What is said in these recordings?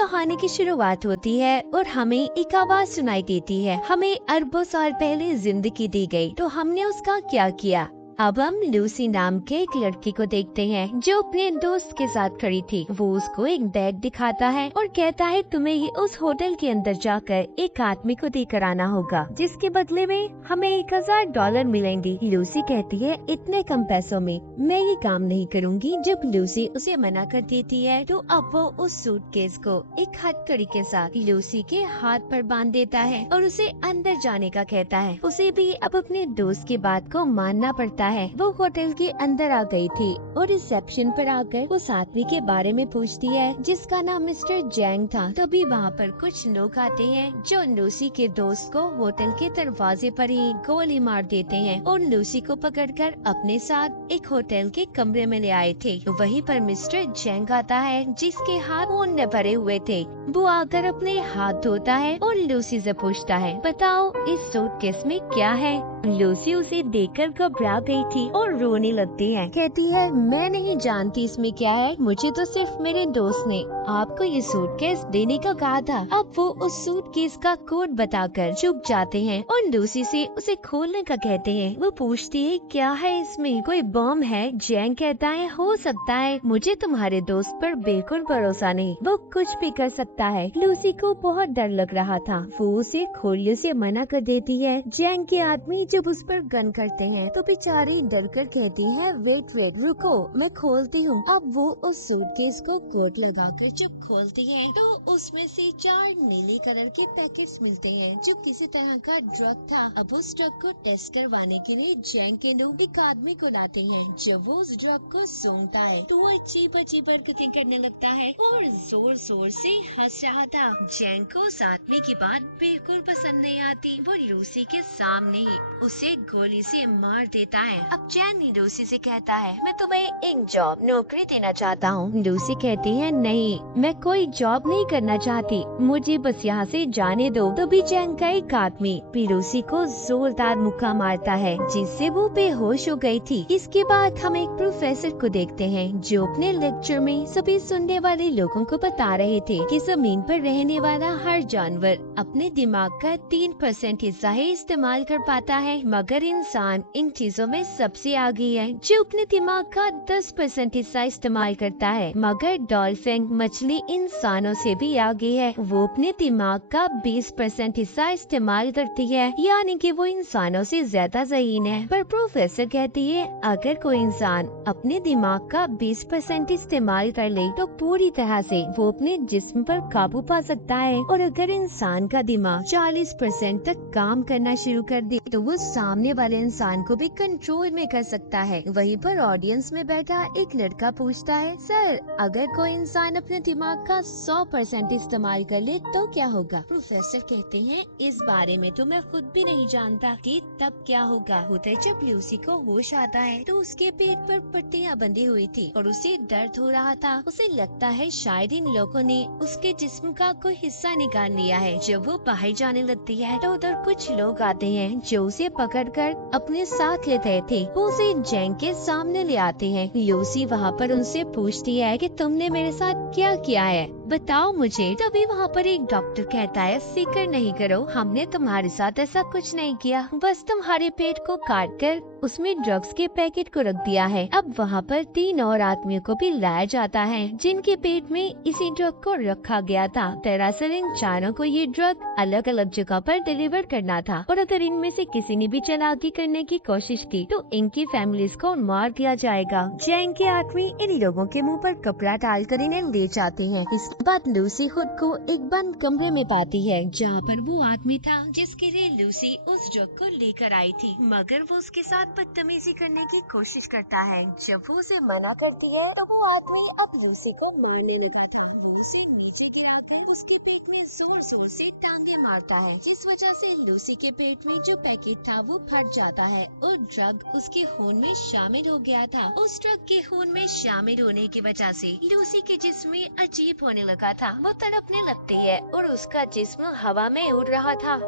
कहानी की शुरुआत होती है और हमें एक आवाज सुनाई देती है। हमें अरबों साल पहले जिंदगी दी गई, तो हमने उसका क्या किया। अब हम लूसी नाम के एक लड़की को देखते हैं जो अपने दोस्त के साथ खड़ी थी। वो उसको एक बैग दिखाता है और कहता है तुम्हें ये उस होटल के अंदर जाकर एक आदमी को देकर आना होगा, जिसके बदले में हमें $1000 मिलेंगे। लूसी कहती है इतने कम पैसों में मैं ये काम नहीं करूँगी। जब लूसी उसे मना कर देती है तो अब वो उस सूटकेस को एक हथकड़ी के साथ लूसी के हाथ पर बांध देता है और उसे अंदर जाने का कहता है। उसे भी अब अपने दोस्त की बात को मानना पड़ता है। वो होटल के अंदर आ गई थी और रिसेप्शन पर आकर उस आदमी के बारे में पूछती है जिसका नाम मिस्टर जैंग था। तभी वहाँ पर कुछ लोग आते हैं जो लूसी के दोस्त को होटल के दरवाजे पर ही गोली मार देते हैं और लूसी को पकड़कर अपने साथ एक होटल के कमरे में ले आए थे। वहीं पर मिस्टर जैंग आता है जिसके हाथ खून में भरे हुए थे। वो आकर अपने हाथ धोता है और लूसी से पूछता है बताओ इस सूटकेस में क्या है। लूसी उसे देखकर घबरा गई थी और रोने लगती है। कहती है मैं नहीं जानती इसमें क्या है, मुझे तो सिर्फ मेरे दोस्त ने आपको ये सूटकेस देने का कहा था। अब वो उस सूटकेस का कोड बताकर चुप जाते हैं और लूसी से उसे खोलने का कहते हैं। वो पूछती है क्या है इसमें, कोई बम है। जैंग कहता है हो सकता है, मुझे तुम्हारे दोस्त पर बिल्कुल भरोसा नहीं, वो कुछ भी कर सकता है। लूसी को बहुत डर लग रहा था, वो उसे खोलने से मना कर देती है। जैंग के आदमी जब उस पर गन करते हैं तो बेचारी डर कर कहती है वेट रुको मैं खोलती हूँ। अब वो उस सूटकेस को कोट लगाकर जब खोलती है तो उसमें से 4 नीले कलर के पैकेट्स मिलते हैं जो किसी तरह का ड्रग था। अब उस ड्रग को टेस्ट करवाने के लिए जैंग के लोग एक आदमी को लाते हैं। जब वो उस ड्रग को सूंघता है तो वो अजीब अजीब हरकतें करने लगता है और जोर जोर से हंस रहा था। जैंग को उस आदमी की बात बिल्कुल पसंद नहीं आती। वो लूसी के सामने ही उसे गोली से मार देता है। अब जैंग लूसी से कहता है मैं तुम्हें एक जॉब नौकरी देना चाहता हूँ। लूसी कहती है नहीं, मैं कोई जॉब नहीं करना चाहती, मुझे बस यहाँ से जाने दो। तभी जैंग का एक आदमी लूसी को जोरदार मुक्का मारता है जिससे वो बेहोश हो गई थी। इसके बाद हम एक प्रोफेसर को देखते हैं जो अपने लेक्चर में सभी सुनने वाले लोगों को बता रहे थे कि जमीन पर रहने वाला हर जानवर अपने दिमाग का 3% हिस्सा ही इस्तेमाल कर पाता है, मगर इंसान इन चीजों में सबसे आगे है जो अपने दिमाग का 10% हिस्सा इस्तेमाल करता है। मगर डॉल्फिन मछली इंसानों से भी आगे है, वो अपने दिमाग का 20% हिस्सा इस्तेमाल करती है, यानी कि वो इंसानों से ज्यादा ज़हीन है। पर प्रोफेसर कहती है अगर कोई इंसान अपने दिमाग का 20% इस्तेमाल कर ले तो पूरी तरह से वो अपने जिस्म पर काबू पा सकता है, और अगर इंसान का दिमाग 40% तक काम करना शुरू कर दे तो वो सामने वाले इंसान को भी कंट्रोल में कर सकता है। वहीं पर ऑडियंस में बैठा एक लड़का पूछता है सर अगर कोई इंसान अपने दिमाग का 100% इस्तेमाल कर ले तो क्या होगा। प्रोफेसर कहते हैं इस बारे में तो मैं खुद भी नहीं जानता कि तब क्या होगा। होता है जब लूसी को होश आता है तो उसके पेट पर पट्टियां बंधी हुई थी और उसे दर्द हो रहा था। उसे लगता है शायद इन लोगों ने उसके जिस्म का कोई हिस्सा निकाल लिया है। जब वो बाहर जाने लगती है तो उधर कुछ लोग आते हैं जो उसे पकड़कर अपने साथ ले गए थे। वो उसे जैंग के सामने ले आते हैं। लूसी वहाँ पर उनसे पूछती है कि तुमने मेरे साथ क्या किया है, बताओ मुझे। तभी वहाँ पर एक डॉक्टर कहता है फिक्र नहीं करो, हमने तुम्हारे साथ ऐसा कुछ नहीं किया, बस तुम्हारे पेट को काट कर उसमें ड्रग्स के पैकेट को रख दिया है। अब वहाँ पर 3 और आदमियों को भी लाया जाता है जिनके पेट में इसी ड्रग को रखा गया था। दरअसल इन चारों को ये ड्रग अलग अलग जगह पर डिलीवर करना था, और अगर इनमें से किसी ने भी चालाकी करने की कोशिश की तो इनकी फैमिलीज को मार दिया जाएगा। जैंग के आदमी इन लोगों के मुंह पर कपड़ा डालकर इन्हें ले जाते हैं। इसके बाद लूसी खुद को एक बंद कमरे में पाती है जहाँ पर वो आदमी था जिसके लिए लूसी उस ड्रग को लेकर आई थी, मगर वो उसके साथ बदतमीजी करने की कोशिश करता है। जब वो उसे मना करती है तो वो आदमी अब लूसी को मारने लगा था। वो उसे नीचे गिराकर उसके पेट में जोर जोर से टांगे मारता है, जिस वजह से लूसी के पेट में जो पैकेट था वो फट जाता है और ड्रग उसके खून में शामिल हो गया था। उस ड्रग के खून में शामिल होने की वजह से लूसी के जिस्म में अजीब होने लगा था। वो तड़पने लगती है और उसका जिस्म हवा में उड़ रहा था।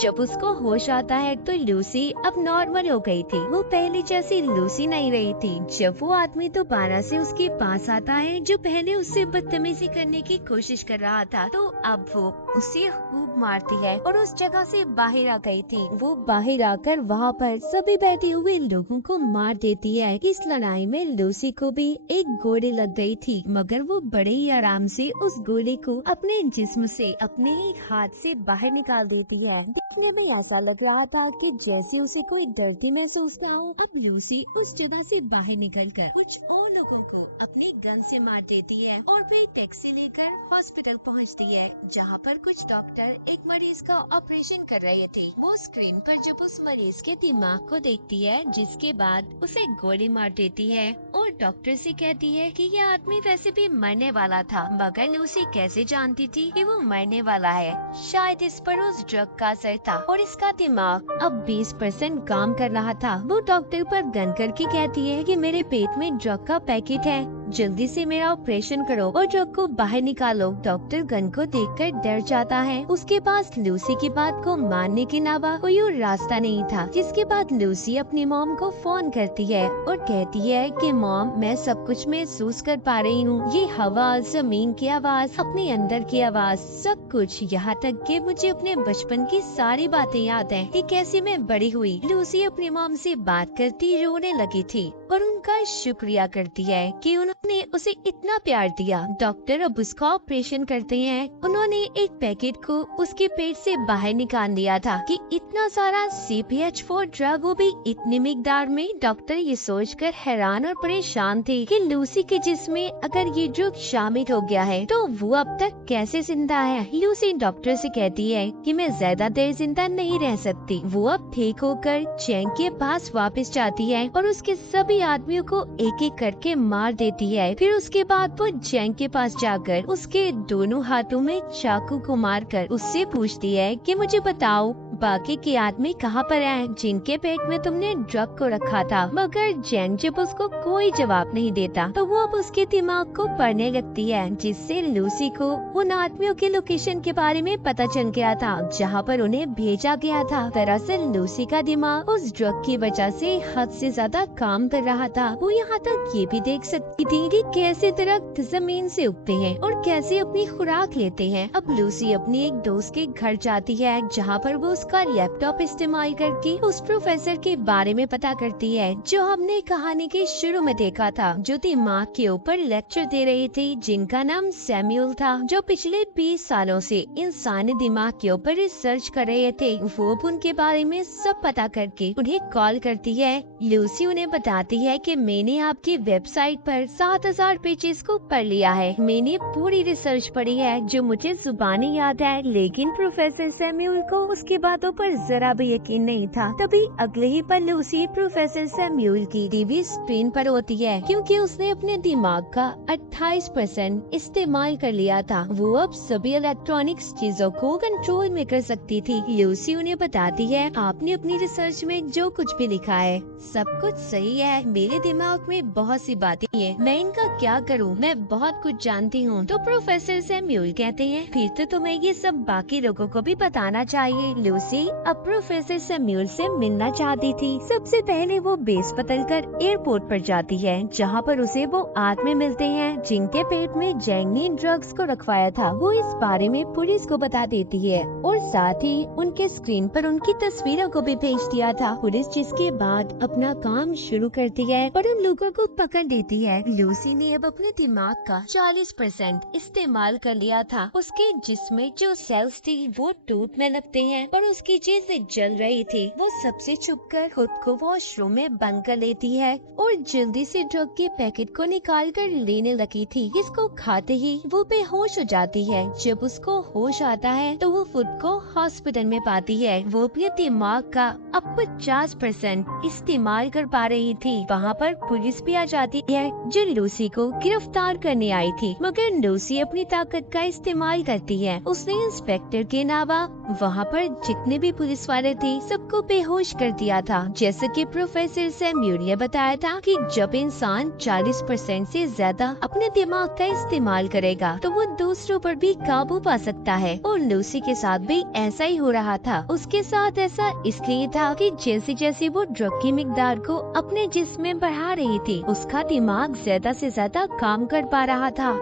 जब उसको होश आता है तो लूसी अब नॉर्मल हो गई थी। वो पहले जैसी लूसी नहीं रही थी। जब वो आदमी दोबारा से उसके पास आता है जो पहले उससे बदतमीजी करने की कोशिश कर रहा था, तो अब वो उसे खूब मारती है और उस जगह से बाहर आ गई थी। वो बाहर आकर वहाँ पर सभी बैठे हुए लोगों को मार देती है। इस लड़ाई में लूसी को भी एक गोली लग गई थी, मगर वो बड़े ही आराम से उस गोली को अपने जिस्म से, अपने ही हाथ से बाहर निकाल देती है। दिखने में ऐसा लग रहा था कि जैसे उसे कोई डरती महसूस ना हो। अब लूसी उस जगह से बाहर निकलकर कुछ और लोगों को अपनी गन से मार देती है और फिर टैक्सी लेकर हॉस्पिटल पहुंचती है, जहां पर कुछ डॉक्टर एक मरीज का ऑपरेशन कर रहे थे। वो स्क्रीन पर जब उस मरीज के दिमाग को देखती है, जिसके बाद उसे गोली मार देती है और डॉक्टर से कहती है कि यह आदमी वैसे भी मरने वाला था, मगर लूसी कैसे जानती थी कि वो मरने वाला है? शायद इस पर उस ड्रग का असर था और इसका दिमाग अब 20% काम कर रहा था। वो डॉक्टर पर गन करके कहती है कि मेरे पेट में ड्रग का पैकेट है, जल्दी से मेरा ऑपरेशन करो और ड्रग को बाहर निकालो। डॉक्टर गन को देखकर डर जाता है। उसके पास लूसी की बात को मानने के अलावा कोई और रास्ता नहीं था। जिसके बाद लूसी अपनी मॉम को फोन करती है और कहती है कि मॉम, मैं सब कुछ महसूस कर पा रही हूँ। ये हवा, जमीन की आवाज, अपने अंदर की आवाज, सब कुछ, यहाँ तक कि मुझे अपने बचपन की सारी बातें याद हैं कि कैसे मैं बड़ी हुई। लूसी अपनी मॉम से बात करती रोने लगी थी और उनका शुक्रिया करती है कि उन्होंने उसे इतना प्यार दिया। डॉक्टर अब उसका ऑपरेशन करते हैं। उन्होंने एक पैकेट को उसके पेट से बाहर निकाल दिया था कि इतना सारा CPH4 ड्रग, वो भी इतनी मिकदार में। डॉक्टर ये सोचकर हैरान और परेशान थे कि लूसी के जिस्म में अगर ये ड्रग शामिल हो गया है तो वो अब तक कैसे जिंदा है। लूसी डॉक्टर से कहती है कि मैं ज्यादा देर जिंदा नहीं रह सकती। वो अब ठीक होकर चैंग के पास वापस जाती है और उसके सभी आदमियों को एक एक करके मार देती है। फिर उसके बाद वो चैंग के पास जाकर उसके दोनों हाथों में चाकू को मारकर उससे पूछती है कि मुझे बताओ बाकी के आदमी कहाँ पर हैं जिनके पेट में तुमने ड्रग को रखा था। मगर चैंग जब उसको कोई जवाब नहीं देता तो वो अब उसके दिमाग को पढ़ने लगती है, जिससे लूसी को उन आदमियों के लोकेशन के बारे में पता चल गया था जहाँ पर उन्हें भेजा गया था। दरअसल लूसी का दिमाग उस ड्रग की वजह से हद से ज्यादा काम कर रहा था। वो यहाँ तक ये भी देख सकती थी कि कैसे दरख्त जमीन से उगते हैं और कैसे अपनी खुराक लेते हैं। अब लूसी अपनी एक दोस्त के घर जाती है जहाँ पर वो उसका लैपटॉप इस्तेमाल करके उस प्रोफेसर के बारे में पता करती है जो हमने कहानी के शुरू में देखा था, जो दिमाग के ऊपर लेक्चर दे रही थी, जिनका नाम सैम्यूल था, जो पिछले 20 सालों से इंसानी दिमाग के ऊपर रिसर्च कर रहे थे। वो उनके बारे में सब पता करके उन्हें कॉल करती है। लूसी उन्हें बताती है कि मैंने आपकी वेबसाइट पर 7000 पेजेस को पढ़ लिया है। मैंने पूरी रिसर्च पढ़ी है जो मुझे जुबानी याद है, लेकिन प्रोफेसर सैम्यूल को उसकी बातों पर जरा भी यकीन नहीं था। तभी अगले ही पल लूसी प्रोफेसर सैम्यूल की टीवी स्क्रीन पर होती है, क्योंकि उसने अपने दिमाग का 28% इस्तेमाल कर लिया था। वो अब सभी इलेक्ट्रॉनिक्स चीजों को कंट्रोल में कर सकती थी। लूसी उन्हें बताती है, आपने अपनी रिसर्च में जो कुछ भी लिखा है सब कुछ सही है। मेरे दिमाग में बहुत सी बातें हैं, मैं इनका क्या करूं? मैं बहुत कुछ जानती हूं। तो प्रोफेसर सैम्यूल कहते हैं, फिर तो तुम्हें ये सब बाकी लोगों को भी बताना चाहिए। लूसी अब प्रोफेसर सैम्यूल से मिलना चाहती थी। सबसे पहले वो बेस बदलकर एयरपोर्ट पर जाती है, जहाँ पर उसे वो आदमी मिलते हैं जिनके पेट में जैंग ने ड्रग्स को रखवाया था। वो इस बारे में पुलिस को बता देती है और साथ ही उनके स्क्रीन पर उनकी तस्वीरों को भी भेज दिया था पुलिस, जिसके बाद अपना काम शुरू करती है और उन लोगों को पकड़ देती है। लूसी ने अब अपने दिमाग का 40% इस्तेमाल कर लिया था। उसके जिस्म में जो सेल्स थी वो टूटने लगते हैं और उसकी चीजें जल रही थी। वो सबसे छुपकर खुद को वॉशरूम में बंद कर लेती है और जल्दी से ड्रग के पैकेट को निकाल कर लेने लगी थी। इसको खाते ही वो बेहोश हो जाती है। जब उसको होश आता है तो वो खुद को हॉस्पिटल में पाती है। वो अपने दिमाग का अब 50% इस्तेमाल कर पा रही थी। वहाँ पर पुलिस भी आ जाती है जो लूसी को गिरफ्तार करने आई थी, मगर लूसी अपनी ताकत का इस्तेमाल करती है। उसने इंस्पेक्टर के अलावा वहाँ पर जितने भी पुलिस वाले थे सबको बेहोश कर दिया था। जैसे कि प्रोफेसर सैम्यूल ने बताया था कि जब इंसान 40% से ज्यादा अपने दिमाग का इस्तेमाल करेगा तो वो दूसरों पर भी काबू पा सकता है, और लूसी के साथ भी ऐसा ही हो रहा था। उसके साथ ऐसा इसलिए था कि जैसे जैसे वो ड्रग की मिकदार को अपने जिस्म में बढ़ा रही थी, उसका दिमाग ज्यादा से ज्यादा काम कर पा रहा था।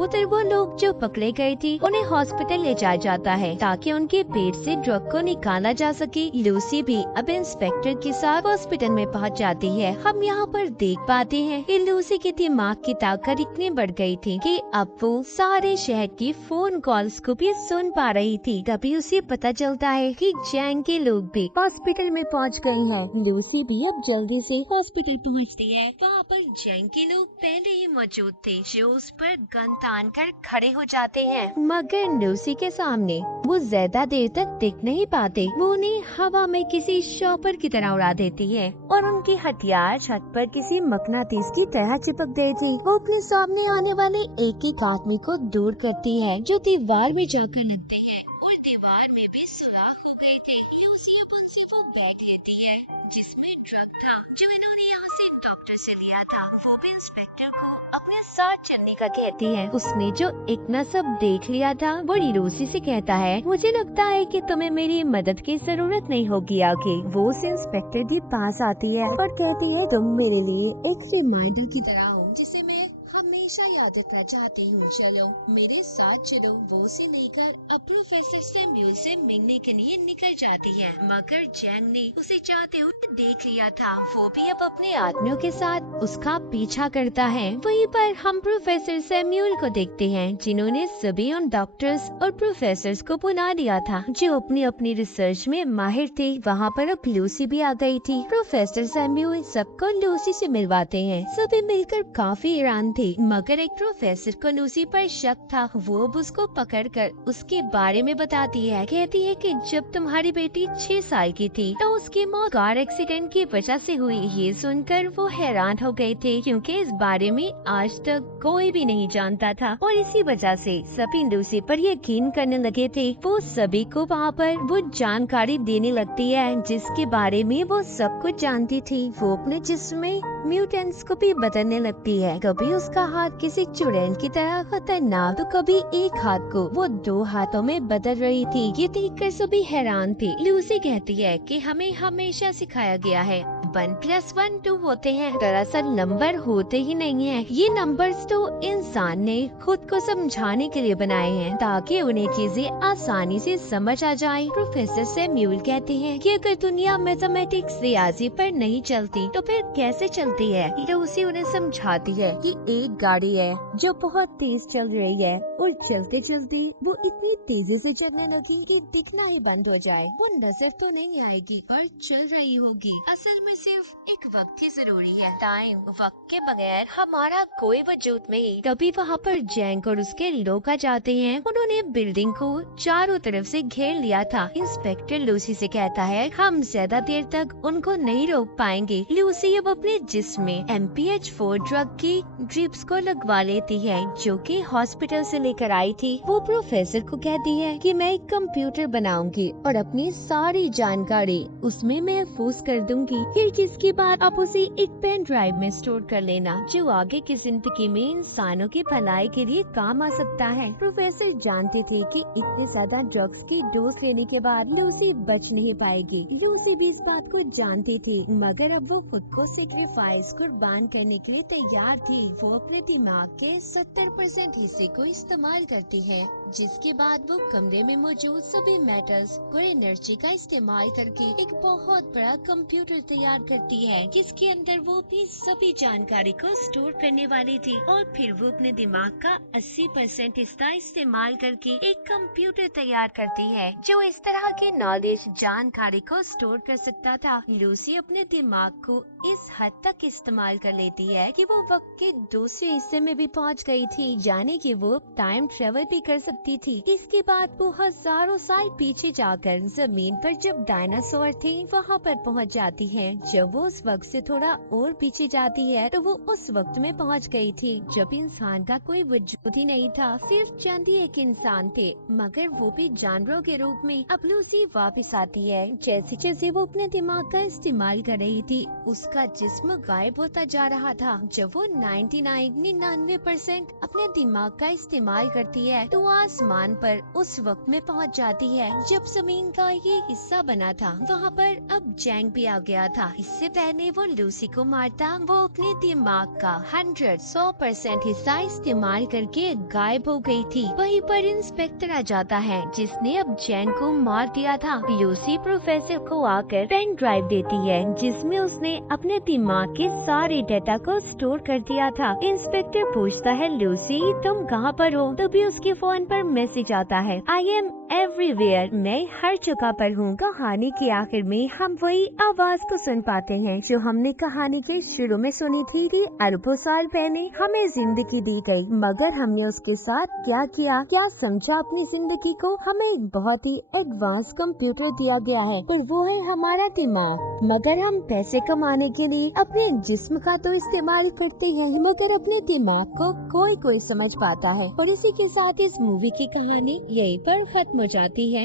उधर वो लोग जो पकड़े गए थे उन्हें हॉस्पिटल ले जाया जाता है ताकि उनके पेट से ड्रग को निकाला जा सके। लूसी भी अब इंस्पेक्टर के साथ हॉस्पिटल में पहुंच जाती है। हम यहाँ पर देख पाते हैं कि लूसी के दिमाग की ताकत इतनी बढ़ गई थी कि अब वो सारे शहर की फोन कॉल्स को भी सुन पा रही थी। तभी उसे पता चलता है कि जैंग के लोग भी हॉस्पिटल में पहुँच गए हैं। लूसी भी अब जल्दी से हॉस्पिटल पहुँचती है। वहाँ पर जैंग के लोग पहले ही मौजूद थे जो उस पर गन तान कर खड़े हो जाते हैं, मगर लूसी के सामने वो ज्यादा देर तक टिक नहीं पाते। वो उन्हें हवा में किसी शॉपर की तरह उड़ा देती है और उनकी हथियार छत पर किसी मकनातीस की तरह चिपक गई थी। वो अपने सामने आने वाले एक एक आदमी को दूर करती है जो दीवार में जाकर लगते हैं, और दीवार में भी सुराख हो गए थे। लूसी अब उनसे वो बैग लेती है जिसमें ड्रग था जो इन्होंने यहाँ से डॉक्टर से लिया था। वो भी इंस्पेक्टर को अपने साथ चलने का कहती है। उसने जो इतना सब देख लिया था वो लूसी से कहता है, मुझे लगता है कि तुम्हें मेरी मदद की जरूरत नहीं होगी आगे। वो उस इंस्पेक्टर के पास आती है और कहती है, तुम मेरे लिए एक रिमाइंडर की तरह हो जिसे मैं हमेशा याद रखना चाहती हूँ। चलो मेरे साथ चलो। वो उसे लेकर अब प्रोफेसर सैम्यूल से मिलने के लिए निकल जाती है, मगर जैंग ने उसे जाते हुए देख लिया था। वो भी अब अपने आदमियों के साथ उसका पीछा करता है। वहीं पर हम प्रोफेसर सैम्यूल को देखते हैं जिन्होंने सभी उन डॉक्टर्स और प्रोफेसर्स को बुला लिया था जो अपनी अपनी रिसर्च में माहिर थे। वहाँ पर अब लूसी भी आ गई थी। प्रोफेसर सैम्यूल सबको लूसी से मिलवाते हैं। सभी मिलकर काफी हैरान थे, मगर एक प्रोफेसर को लूसी पर शक था। वो अब उसको पकड़कर उसके बारे में बताती है। कहती है कि जब तुम्हारी बेटी 6 साल की थी तो उसकी मौत कार एक्सीडेंट की वजह से हुई। ये सुनकर वो हैरान हो गए थे क्योंकि इस बारे में आज तक कोई भी नहीं जानता था, और इसी वजह से सभी लूसी पर यकीन करने लगे थे। वो सभी को वहाँ पर वो जानकारी देने लगती है जिसके बारे में वो सब कुछ जानती थी। वो अपने जिस्म में म्यूटेंट्स को भी बदलने लगती है। कभी उसका हाथ किसी चुड़ैल की तरह खतरनाक, तो कभी एक हाथ को वो 2 हाथों में बदल रही थी। ये देखकर सभी हैरान थे। लूसी कहती है कि हमें हमेशा सिखाया गया है 1+1 2 होते हैं, दरअसल नंबर होते ही नहीं है। ये नंबर्स तो इंसान ने खुद को समझाने के लिए बनाए हैं ताकि उन्हें चीजें आसानी से समझ आ जाए। प्रोफेसर सैम्यूल कहते हैं कि अगर दुनिया मैथमेटिक्स रियाजी पर नहीं चलती तो फिर कैसे चलती है। लूसी उन्हें समझाती है कि एक गाड़ी है जो बहुत तेज चल रही है और चलते चलते वो इतनी तेजी से चलने लगी कि दिखना ही बंद हो जाए। वो नजर तो नहीं आएगी पर चल रही होगी। असल में सिर्फ एक वक्त ही जरूरी है। टाइम, वक्त के बगैर हमारा कोई वजूद नहीं। तभी वहाँ पर जैंग और उसके लोग आ जाते हैं। उन्होंने बिल्डिंग को चारों तरफ से घेर लिया था। इंस्पेक्टर लूसी से कहता है, हम ज्यादा देर तक उनको नहीं रोक पाएंगे। लूसी अब अपने जिस्म में MPH4 ड्रग की ड्रिप्स को लगवा लेती है जो कि हॉस्पिटल से लेकर आई थी। वो प्रोफेसर को कहती है कि मैं एक कंप्यूटर बनाऊंगी और अपनी सारी जानकारी उसमें महफूज कर दूंगी, फिर जिसके बाद आप उसे एक पेन ड्राइव में स्टोर कर लेना जो आगे की जिंदगी में इंसानों की भलाई के लिए काम आ सकता है। प्रोफेसर जानते थे कि इतने ज्यादा ड्रग्स की डोज लेने के बाद लूसी बच नहीं पाएगी। लूसी भी इस बात को जानती थी, मगर अब वो खुद को सेक्रीफाइस कुर्बान करने के लिए तैयार थी। वो अपने दिमाग के 70% हिस्से को इस्तेमाल करती है, जिसके बाद वो कमरे में मौजूद सभी मेटल्स और एनर्जी का इस्तेमाल करके एक बहुत बड़ा कंप्यूटर तैयार करती है जिसके अंदर वो अपनी सभी जानकारी को स्टोर करने वाली थी। और फिर वो अपने दिमाग का 80% हिस्सा इस्तेमाल करके एक कंप्यूटर तैयार करती है जो इस तरह की नॉलेज, जानकारी को स्टोर कर सकता था। लूसी अपने दिमाग को इस हद तक इस्तेमाल कर लेती है कि वो वक्त के दूसरे हिस्से में भी पहुंच गई थी, यानी कि वो टाइम ट्रेवल भी कर सकती थी। इसके बाद वो हजारों साल पीछे जाकर जमीन पर जब डायनासोर थे वहां पर पहुंच जाती है जब वो उस वक्त से थोड़ा और पीछे जाती है तो वो उस वक्त में पहुंच गई थी जब इंसान का कोई वजूद ही नहीं था, सिर्फ चंद ही एक इंसान थे, मगर वो भी जानवरों के रूप में। अब लूसी वापस आती है। जैसे जैसे वो अपने दिमाग का इस्तेमाल कर रही थी, उसका जिस्म गायब होता जा रहा था। जब वो 99% अपने दिमाग का इस्तेमाल करती है तो वो आसमान पर उस वक्त में पहुंच जाती है जब जमीन का ये हिस्सा बना था। वहाँ पर अब जैंग भी आ गया था। इससे पहले वो लूसी को मारता, वो अपने दिमाग का 100% हिस्सा इस्तेमाल करके गायब हो गई थी। वहीं पर इंस्पेक्टर आ जाता है जिसने अब जैंग को मार दिया था। लूसी प्रोफेसर को आकर पेन ड्राइव देती है जिसमें उसने अपने दिमाग के सारे डेटा को स्टोर कर दिया था। इंस्पेक्टर पूछता है, लूसी तुम कहाँ पर हो? तभी उसके फोन पर मैसेज आता है, आई एम एवरीवेयर, मैं हर जगह पर हूँ। कहानी के आखिर में हम वही आवाज को सुन पाते हैं जो हमने कहानी के शुरू में सुनी थी कि अरबों साल पहले हमें जिंदगी दी गई, मगर हमने उसके साथ क्या किया, क्या समझा अपनी जिंदगी को। हमें एक बहुत ही एडवांस कंप्यूटर दिया गया है और वो है हमारा दिमाग, मगर हम पैसे कमाने के लिए अपने जिस्म का तो इस्तेमाल करते हैं, मगर अपने दिमाग को कोई समझ पाता है। और इसी के साथ इस मूवी की कहानी यहीं पर खत्म हो जाती है।